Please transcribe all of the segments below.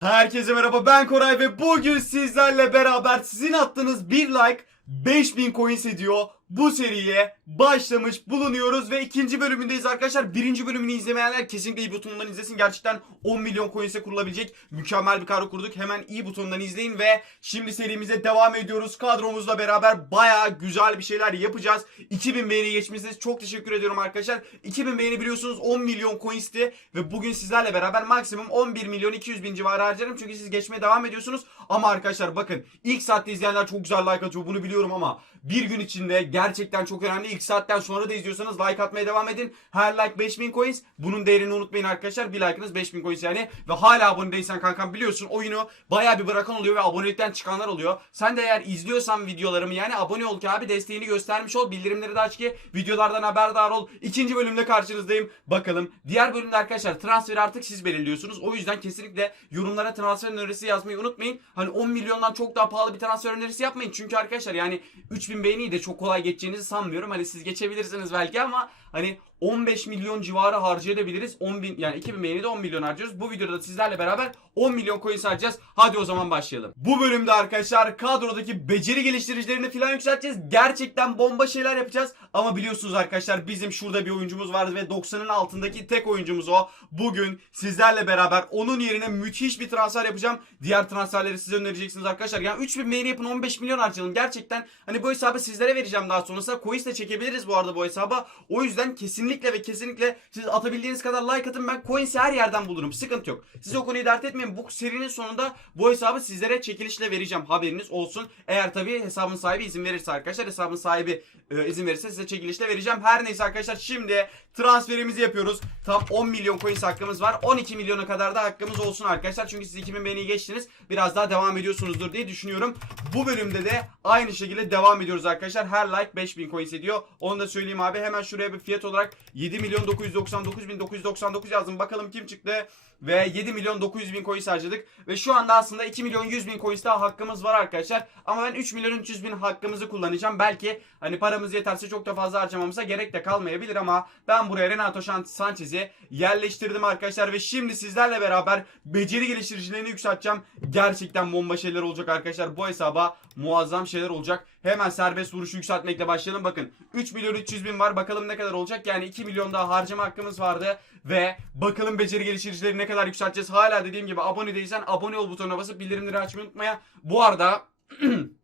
Herkese merhaba ben Koray ve bugün sizlerle beraber sizin attığınız bir like 5000 coins ediyor. Bu seriye başlamış bulunuyoruz ve ikinci bölümündeyiz arkadaşlar. Birinci bölümünü izlemeyenler kesinlikle iyi butonundan izlesin. Gerçekten 10 milyon coins'e kurulabilecek mükemmel bir kadro kurduk. Hemen iyi butonundan izleyin ve şimdi serimize devam ediyoruz. Kadromuzla beraber baya güzel bir şeyler yapacağız. 2000 beğeni geçmişsiniz. Çok teşekkür ediyorum arkadaşlar. 2000 beğeni biliyorsunuz 10 milyon coins'ti ve bugün sizlerle beraber maksimum 11 milyon 200 bin civarı harcarım. Çünkü siz geçmeye devam ediyorsunuz. Ama arkadaşlar bakın ilk saatte izleyenler çok güzel like atıyor bunu biliyorum ama bir gün içinde gerçekten çok önemli. İlk saatten sonra da izliyorsanız like atmaya devam edin. Her like 5000 coins. Bunun değerini unutmayın arkadaşlar. Bir like'ınız 5000 coins yani. Ve hala abone değilsen kankam biliyorsun oyunu bayağı bir bırakan oluyor ve abonelikten çıkanlar oluyor. Sen de eğer izliyorsan videolarımı yani abone ol ki abi desteğini göstermiş ol. Bildirimleri de aç ki videolardan haberdar ol. İkinci bölümde karşınızdayım. Bakalım. Diğer bölümde arkadaşlar transferi artık siz belirliyorsunuz. O yüzden kesinlikle yorumlara transfer önerisi yazmayı unutmayın. Hani 10 milyondan çok daha pahalı bir transfer önerisi yapmayın. Çünkü arkadaşlar yani 3000 beğeniyi de çok kolay geçeceğinizi sanmıyorum. Hani siz geçebilirsiniz belki ama hani 15 milyon civarı harcayabiliriz. 10 bin yani 2000 beğeni de 10 milyon harcıyoruz. Bu videoda da sizlerle beraber 10 milyon coin harcayacağız. Hadi o zaman başlayalım. Bu bölümde arkadaşlar kadrodaki beceri geliştiricilerini falan yükselteceğiz. Gerçekten bomba şeyler yapacağız. Ama biliyorsunuz arkadaşlar bizim şurada bir oyuncumuz vardı ve 90'ın altındaki tek oyuncumuz o. Bugün sizlerle beraber onun yerine müthiş bir transfer yapacağım. Diğer transferleri size önereceksiniz arkadaşlar. Yani 3000 beğeni yapın 15 milyon harcayalım. Gerçekten hani bu hesabı sizlere vereceğim daha sonrasında. Coins de çekebiliriz bu arada bu hesaba. O yüzden kesinlikle ve kesinlikle siz atabildiğiniz kadar like atın. Ben coins'i her yerden bulurum. Sıkıntı yok. Siz o konuyu dert etmeyin. Bu serinin sonunda bu hesabı sizlere çekilişle vereceğim. Haberiniz olsun. Eğer tabii hesabın sahibi izin verirse arkadaşlar. Hesabın sahibi e, izin verirse size çekilişle vereceğim. Her neyse arkadaşlar şimdi transferimizi yapıyoruz. Tam 10 milyon coins hakkımız var. 12 milyona kadar da hakkımız olsun arkadaşlar. Çünkü siz 2000 beğeniyi geçtiniz. Biraz daha devam ediyorsunuzdur diye düşünüyorum. Bu bölümde de aynı şekilde devam ediyoruz arkadaşlar. Her like 5000 coins ediyor. Onu da söyleyeyim abi. Hemen şuraya bir fiyat olarak 7 milyon 999 bin 999 yazdım. Bakalım kim çıktı. Ve 7 milyon 900 bin coins harcadık. Ve şu anda aslında 2 milyon 100 bin coins daha hakkımız var arkadaşlar. Ama ben 3 milyon 300 bin hakkımızı kullanacağım. Belki hani paramız yeterse çok da fazla harcamamıza gerek de kalmayabilir ama ben buraya Renato Sanchez'i yerleştirdim arkadaşlar. Ve şimdi sizlerle beraber beceri geliştiricilerini yükselteceğim. Gerçekten bomba şeyler olacak arkadaşlar. Bu hesaba muazzam şeyler olacak. Hemen serbest vuruşu yükseltmekle başlayalım. Bakın 3 milyon 300 bin var. Bakalım ne kadar olacak. Yani 2 milyon daha harcama hakkımız vardı. Ve bakalım beceri geliştiricileri ne kadar yükselteceğiz. Hala dediğim gibi abone değilsen abone ol butonuna basıp bildirimleri açmayı unutmaya. Bu arada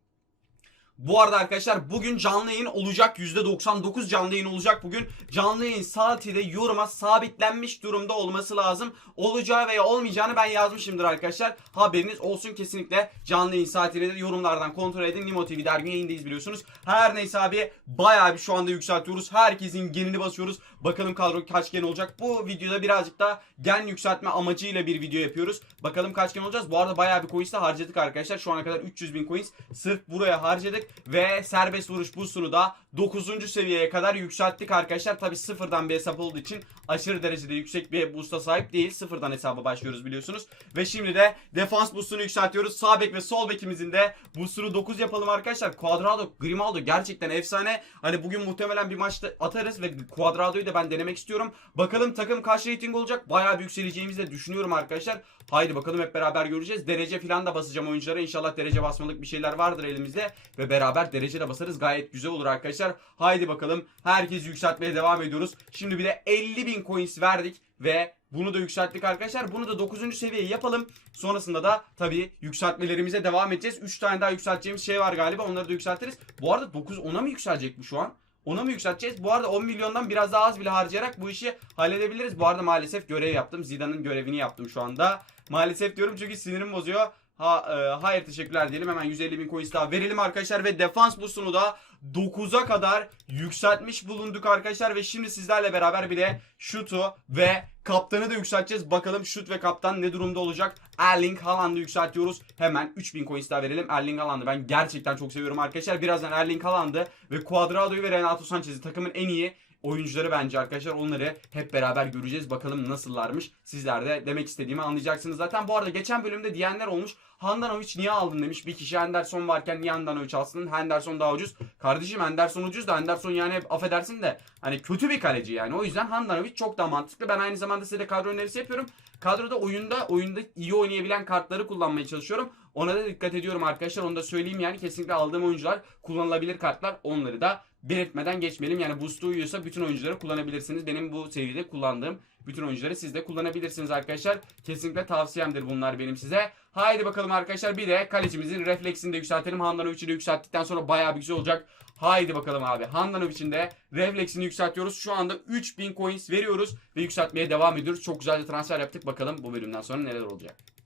Bu arada arkadaşlar bugün canlı yayın olacak. %99 canlı yayın olacak bugün. Canlı yayın saati de yoruma sabitlenmiş durumda olması lazım. Olacağı veya olmayacağını ben yazmışımdır arkadaşlar. Haberiniz olsun kesinlikle. Canlı yayın saatini de yorumlardan kontrol edin. Nimo TV'de her gün yayındayız biliyorsunuz. Her neyse abi bayağı bir şu anda yükseltiyoruz. Herkesin genini basıyoruz. Bakalım kadro kaç gen olacak. Bu videoda birazcık da gen yükseltme amacıyla bir video yapıyoruz. Bakalım kaç gen olacağız. Bu arada bayağı bir coins de harcadık arkadaşlar. Şu ana kadar 300 bin coins sırf buraya harcadık. Ve serbest vuruş boostunu da 9. seviyeye kadar yükselttik arkadaşlar. Tabi sıfırdan bir hesap olduğu için aşırı derecede yüksek bir boost'a sahip değil. Sıfırdan hesaba başlıyoruz biliyorsunuz. Ve şimdi de defans boostunu yükseltiyoruz. Sağ bek ve sol bekimizin de boostunu 9 yapalım arkadaşlar. Cuadrado, Grimaldo gerçekten efsane. Hani bugün muhtemelen bir maçta atarız ve Cuadrado'yu da ben denemek istiyorum. Bakalım takım kaç rating olacak? Bayağı bir yükseleceğimizi de düşünüyorum arkadaşlar. Haydi bakalım hep beraber göreceğiz. Derece falan da basacağım oyunculara. İnşallah derece basmalık bir şeyler vardır elimizde. Ve beraber derece de basarız. Gayet güzel olur arkadaşlar. Haydi bakalım. Herkes yükseltmeye devam ediyoruz. Şimdi bir de 50 bin coins verdik. Ve bunu da yükselttik arkadaşlar. Bunu da 9. seviyeye yapalım. Sonrasında da tabii yükseltmelerimize devam edeceğiz. 3 tane daha yükselteceğimiz şey var galiba. Onları da yükseltiriz. Bu arada 9 10'a mı yükselecek bu şu an? Ona mı yükselteceğiz? Bu arada 10 milyondan biraz daha az bile harcayarak bu işi halledebiliriz. Bu arada maalesef görev yaptım. Zidane'ın görevini yaptım şu anda. Maalesef diyorum çünkü sinirim bozuyor. Ha, e, hayır teşekkürler diyelim. Hemen 150 bin coins daha verelim arkadaşlar. Ve defans boostunu da 9'a kadar yükseltmiş bulunduk arkadaşlar. Ve şimdi sizlerle beraber bir de şutu ve kaptanı da yükselteceğiz. Bakalım şut ve kaptan ne durumda olacak. Erling Haaland'ı yükseltiyoruz. Hemen 3000 coins daha verelim. Erling Haaland'ı ben gerçekten çok seviyorum arkadaşlar. Birazdan Erling Haaland'ı ve Cuadrado'yu ve Renato Sanchez'i takımın en iyi oyuncuları bence arkadaşlar. Onları hep beraber göreceğiz. Bakalım nasıllarmış. Sizler de demek istediğimi anlayacaksınız. Zaten bu arada geçen bölümde diyenler olmuş. Handanovic niye aldın demiş. Bir kişi Henderson varken niye Handanovic alsın? Henderson daha ucuz. Kardeşim Henderson ucuz da Henderson yani affedersin de hani kötü bir kaleci yani. O yüzden Handanovic çok daha mantıklı. Ben aynı zamanda size de kadro önerisi yapıyorum. Kadroda oyunda oyunda iyi oynayabilen kartları kullanmaya çalışıyorum. Ona da dikkat ediyorum arkadaşlar. Onu da söyleyeyim yani kesinlikle aldığım oyuncular kullanılabilir kartlar. Onları da belirtmeden geçmeyelim. Yani boost'u uyuyorsa bütün oyuncuları kullanabilirsiniz. Benim bu seride kullandığım bütün oyuncuları siz de kullanabilirsiniz arkadaşlar. Kesinlikle tavsiyemdir bunlar benim size. Haydi bakalım arkadaşlar bir de kalecimizin refleksini de yükseltelim. Handanovic'i de yükselttikten sonra bayağı bir güzel olacak. Haydi bakalım abi. Handanovic'in de refleksini yükseltiyoruz. Şu anda 3000 coins veriyoruz ve yükseltmeye devam ediyoruz. Çok güzel bir transfer yaptık. Bakalım bu bölümden sonra neler olacak.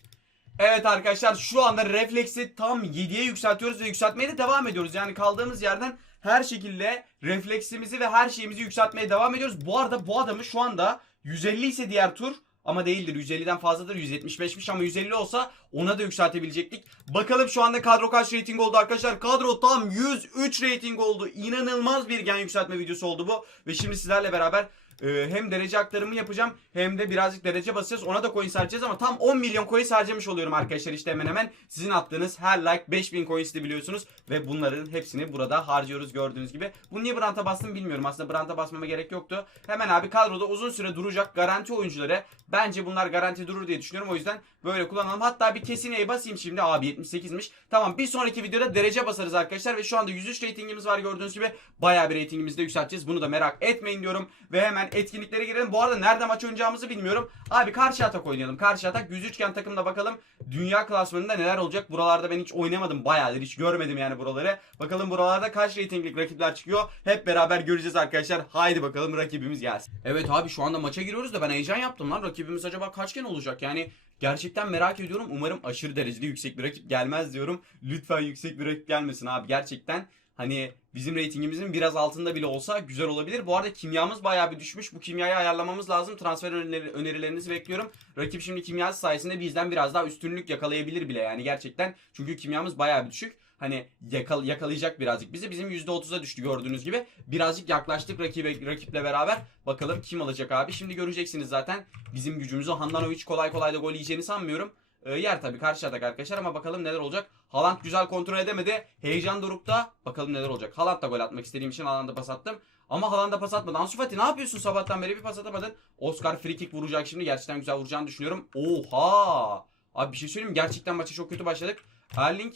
Evet arkadaşlar şu anda refleksi tam 7'ye yükseltiyoruz ve yükseltmeye de devam ediyoruz. Yani kaldığımız yerden her şekilde refleksimizi ve her şeyimizi yükseltmeye devam ediyoruz. Bu arada bu adamı şu anda 150 ise diğer tur ama değildir. 150'den fazladır. 175'miş ama 150 olsa ona da yükseltebilecektik. Bakalım şu anda kadro kaç rating oldu arkadaşlar. Kadro tam 103 rating oldu. İnanılmaz bir gen yükseltme videosu oldu bu. Ve şimdi sizlerle beraber e, hem derece aktarımı yapacağım hem de birazcık derece basacağız. Ona da coins harcayacağız ama tam 10 milyon coins harcamış oluyorum arkadaşlar işte hemen hemen. Sizin attığınız her like 5000 coins'ti biliyorsunuz. Ve bunların hepsini burada harcıyoruz gördüğünüz gibi. Bu niye Brandt'a bastım bilmiyorum. Aslında Brandt'a basmama gerek yoktu. Hemen abi kadroda uzun süre duracak garanti oyuncuları. Bence bunlar garanti durur diye düşünüyorum. O yüzden böyle kullanalım. Hatta bir kesineye basayım şimdi. Abi 78'miş. Tamam bir sonraki videoda derece basarız arkadaşlar. Ve şu anda 103 ratingimiz var gördüğünüz gibi. Bayağı bir ratingimizi de yükselteceğiz. Bunu da merak etmeyin diyorum. Ve hemen etkinliklere girelim. Bu arada nerede maç oynayacağımızı bilmiyorum. Abi karşı atak oynayalım. Karşı atak 103 takımda bakalım. Dünya klasmanında neler olacak. Buralarda ben hiç oynamadım. Bayağıdır hiç görmedim yani buraları. Bakalım buralarda kaç ratinglik rakipler çıkıyor. Hep beraber göreceğiz arkadaşlar. Haydi bakalım rakibimiz gelsin. Evet abi şu anda maça giriyoruz da ben heyecan yaptım lan. Rakibimiz acaba kaç gen olacak? Yani gerçekten merak ediyorum. Umarım aşırı derecede yüksek bir rakip gelmez diyorum. Lütfen yüksek bir rakip gelmesin abi. Gerçekten hani bizim reytingimizin biraz altında bile olsa güzel olabilir. Bu arada kimyamız bayağı bir düşmüş. Bu kimyayı ayarlamamız lazım. Transfer öneri- önerilerinizi bekliyorum. Rakip şimdi kimyası sayesinde bizden biraz daha üstünlük yakalayabilir bile yani gerçekten. Çünkü kimyamız bayağı bir düşük. Hani yakal yakalayacak birazcık bizi. Bizim %30'a düştü gördüğünüz gibi. Birazcık yaklaştık rakibe, rakiple beraber. Bakalım kim alacak abi. Şimdi göreceksiniz zaten bizim gücümüzü. Handanovic kolay kolay da gol yiyeceğini sanmıyorum. Ee, yer tabii karşı atak arkadaşlar ama bakalım neler olacak. Haaland güzel kontrol edemedi. Heyecan dorukta. Bakalım neler olacak. Haaland da gol atmak istediğim için Haaland'a pas attım. Ama Haaland'a pas atmadı. Ansu Fati ne yapıyorsun sabahtan beri bir pas atamadın. Oscar free kick vuracak şimdi. Gerçekten güzel vuracağını düşünüyorum. Oha! Abi bir şey söyleyeyim mi? Gerçekten maça çok kötü başladık. Erling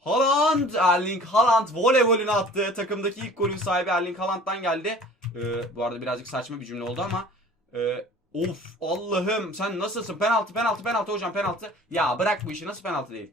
Haaland, Erling Haaland voley golünü attı. Takımdaki ilk golün sahibi Erling Haaland'dan geldi. Ee, bu arada birazcık saçma bir cümle oldu ama e, of Allah'ım sen nasılsın? Penaltı, penaltı, penaltı hocam penaltı. Ya bırak bu işi nasıl penaltı değil?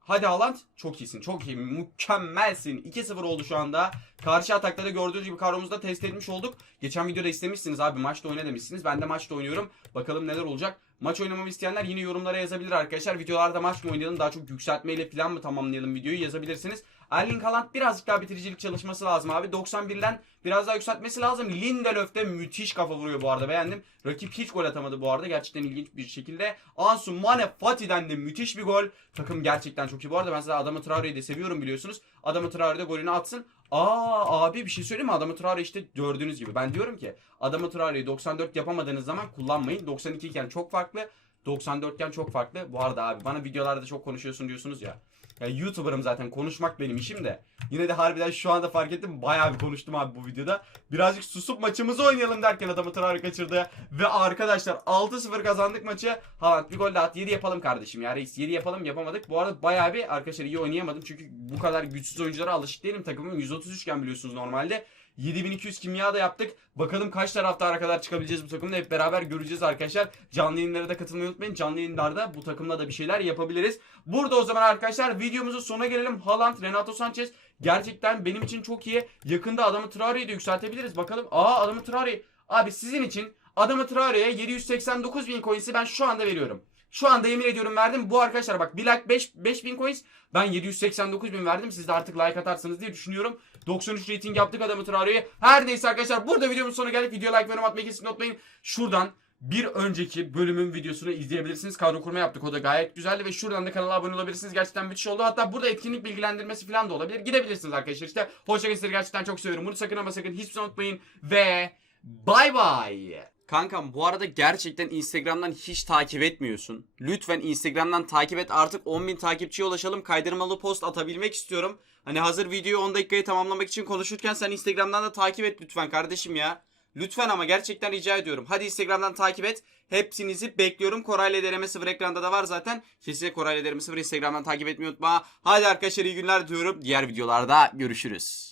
Hadi Haaland çok iyisin çok iyi mükemmelsin. 2-0 oldu şu anda. Karşı atakta da gördüğünüz gibi kadromuzda test etmiş olduk. Geçen videoda istemişsiniz abi maçta oyna demişsiniz. Ben de maçta oynuyorum. Bakalım neler olacak. Maç oynamamı isteyenler yine yorumlara yazabilir arkadaşlar. Videolarda maç mı oynayalım daha çok yükseltmeyle falan mı tamamlayalım videoyu yazabilirsiniz Erling Haaland birazcık daha bitiricilik çalışması lazım abi 91'den biraz daha yükseltmesi lazım Lindelöf de müthiş kafa vuruyor bu arada beğendim Rakip hiç gol atamadı bu arada gerçekten ilginç bir şekilde Ansu Mane Fati'den de müthiş bir gol Takım gerçekten çok iyi. Bu arada ben size Adama Traore'yi de seviyorum biliyorsunuz. Adama Traore de golünü atsın. Aa abi bir şey söyleyeyim mi? Adama Traore işte gördüğünüz gibi. Ben diyorum ki Adama Traore'yi 94 yapamadığınız zaman kullanmayın. 92 iken çok farklı. 94 iken çok farklı. Bu arada abi bana videolarda çok konuşuyorsun diyorsunuz ya. Ya YouTuber'ım zaten konuşmak benim işim de. Yine de harbiden şu anda fark ettim. Bayağı bir konuştum abi bu videoda. Birazcık susup maçımızı oynayalım derken adamı Traore kaçırdı. Ve arkadaşlar 6-0 kazandık maçı. Haaland bir gol daha at. 7 yapalım kardeşim ya reis. 7 yapalım yapamadık. Bu arada bayağı bir arkadaşlar iyi oynayamadım. Çünkü bu kadar güçsüz oyunculara alışık değilim. Takımım 133 iken biliyorsunuz normalde. 7200 kimya da yaptık. Bakalım kaç taraftara kadar çıkabileceğiz bu takımda hep beraber göreceğiz arkadaşlar. Canlı yayınlara da katılmayı unutmayın. Canlı yayınlarda bu takımla da bir şeyler yapabiliriz. Burada o zaman arkadaşlar videomuzun sonuna gelelim. Haaland, Renato Sanchez gerçekten benim için çok iyi. Yakında adamı Traore'yi de yükseltebiliriz. Bakalım. Aa adamı Traore. Abi sizin için adamı Traore'ye 789 bin coins'i ben şu anda veriyorum. Şu anda yemin ediyorum verdim. Bu arkadaşlar bak bir like 5, 5000 coins. Ben 789 bin verdim. Siz de artık like atarsınız diye düşünüyorum. 93 rating yaptık adamı Traore'ye. Her neyse arkadaşlar burada videomun sonuna geldik. Video like ve yorum atmayı kesin unutmayın. Şuradan bir önceki bölümün videosunu izleyebilirsiniz. Kadro kurma yaptık. O da gayet güzeldi ve şuradan da kanala abone olabilirsiniz. Gerçekten müthiş oldu. Hatta burada etkinlik bilgilendirmesi falan da olabilir. Gidebilirsiniz arkadaşlar. İşte hoşçakalın gerçekten çok seviyorum. Bunu sakın ama sakın hiç unutmayın ve bay bay. Kankam bu arada gerçekten Instagram'dan hiç takip etmiyorsun. Lütfen Instagram'dan takip et. Artık 10.000 takipçiye ulaşalım. Kaydırmalı post atabilmek istiyorum. Hani hazır videoyu 10 dakikayı tamamlamak için konuşurken sen Instagram'dan da takip et lütfen kardeşim ya. Lütfen ama gerçekten rica ediyorum. Hadi Instagram'dan takip et. Hepsinizi bekliyorum. Korayla Dereme 0 ekranda da var zaten. Kesinlikle Korayla Dereme 0 Instagram'dan takip etmeyi unutma. Hadi arkadaşlar iyi günler diyorum. Diğer videolarda görüşürüz.